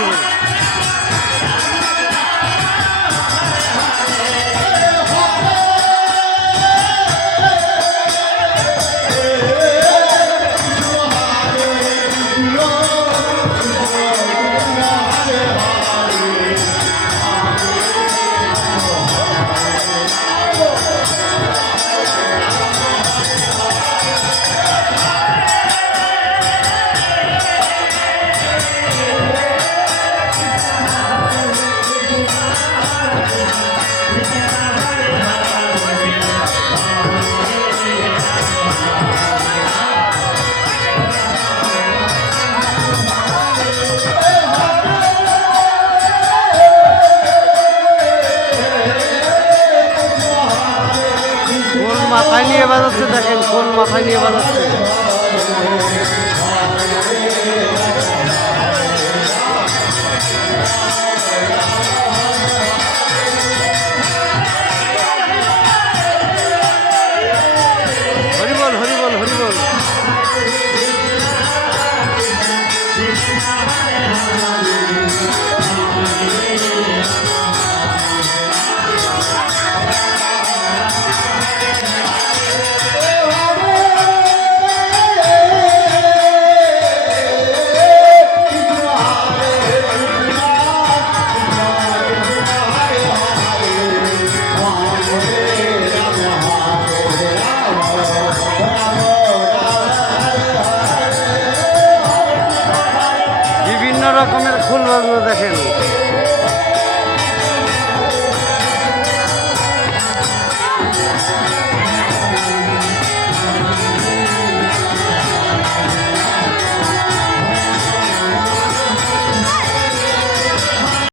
Brazil. নিয়ে বাজাচ্ছে দেখেন কোন মাথায় নিয়ে বাজাচ্ছে। রকমের ফুল বাজনা দেখেন।